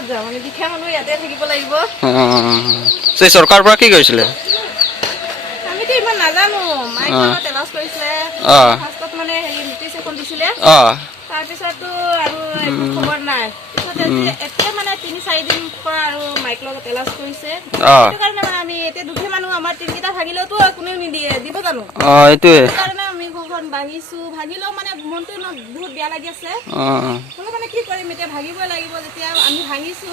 ক'ত যাম আমি দুখীয়া মানুহ ইয়াতে থাকিব লাগিব চৰকাৰৰ পৰা কি কৰিছিলে আমিতো ইমান নাজানো মাইক তেলাচ কৰিছিলে ফাৰ্ষ্টত মানে হেৰি নটিচ এখন দিছিলে তাৰপিছতো আৰু একো খবৰ নাই পিছতে এতিয়া মানে 3-4 দিন পৰা আৰু মাইক লগত তেলাচ কৰিছে সেইটো কাৰণে মানে আমি এতিয়া দুখীয়া মানুহ আমাৰ তিনকেইটা ভাগিলেওতো কোনেও নিদিয়ে দিব জানো এইটোৱে কাৰণে আমি ঘৰখন ভাগিলেও মানে মনটো বহুত বেয়া লাগি আছে মানে কি কৰিম এতিয়া ভাগিবই লাগিব যেতিয়া আমি ভাঙিছো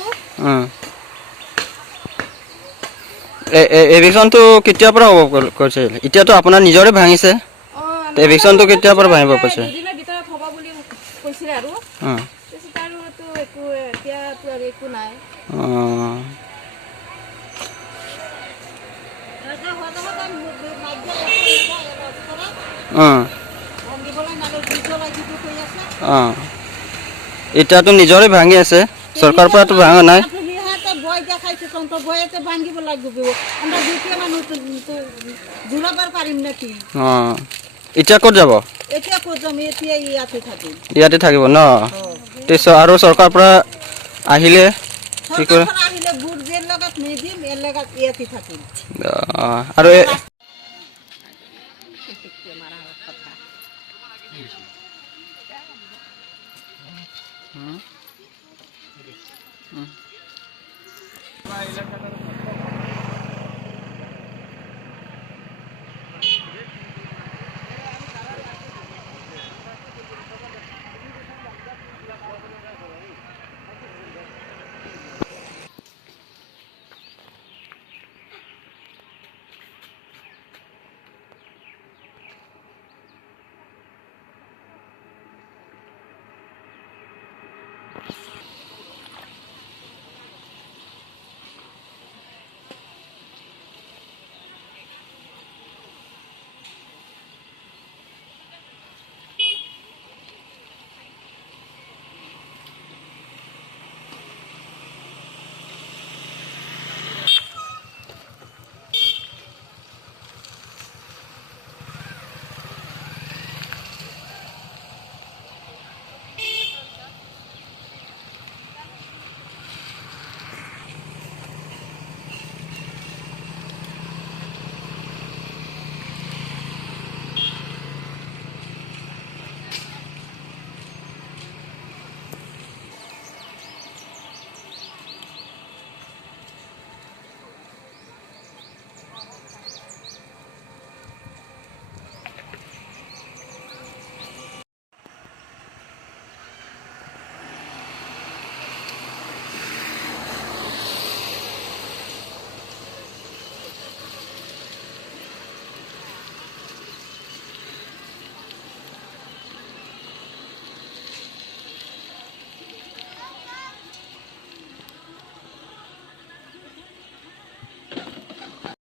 এভিকশ্যনটো কেতিয়াৰ পৰা হ'ব কৈছে এতিয়াতো আপোনাৰ নিজৰে ভাঙিছে এভিকশ্যনটো কেতিয়াৰ পৰা ভাঙিব কৈছে দুদিনৰ ভিতৰত হ'ব বুলি কৈছিলে আৰু তাৰপিছত আৰু একো এতিয়াতো আৰু একো নাই এতিয়াতো নিজৰে ভাঙি আছে চৰকাৰৰ পৰাতো ভাঙা নাই ভয় দেখাইছে ভয়তে ভাঙিব লাগিব আমৰা দুখীয়া মানুহ জোৰাবাৰ পাৰিম নেকি এতিয়া ক'ত যাব এতিয়া ক'ত যাম এতিয়া ইয়াতে থাকিব ন আৰু চৰকাৰৰ পৰা আহিলে কি কৰে আহিলে বুট জেল লগত নিদিম এৰ লগত ইয়াতে থাকিম আৰু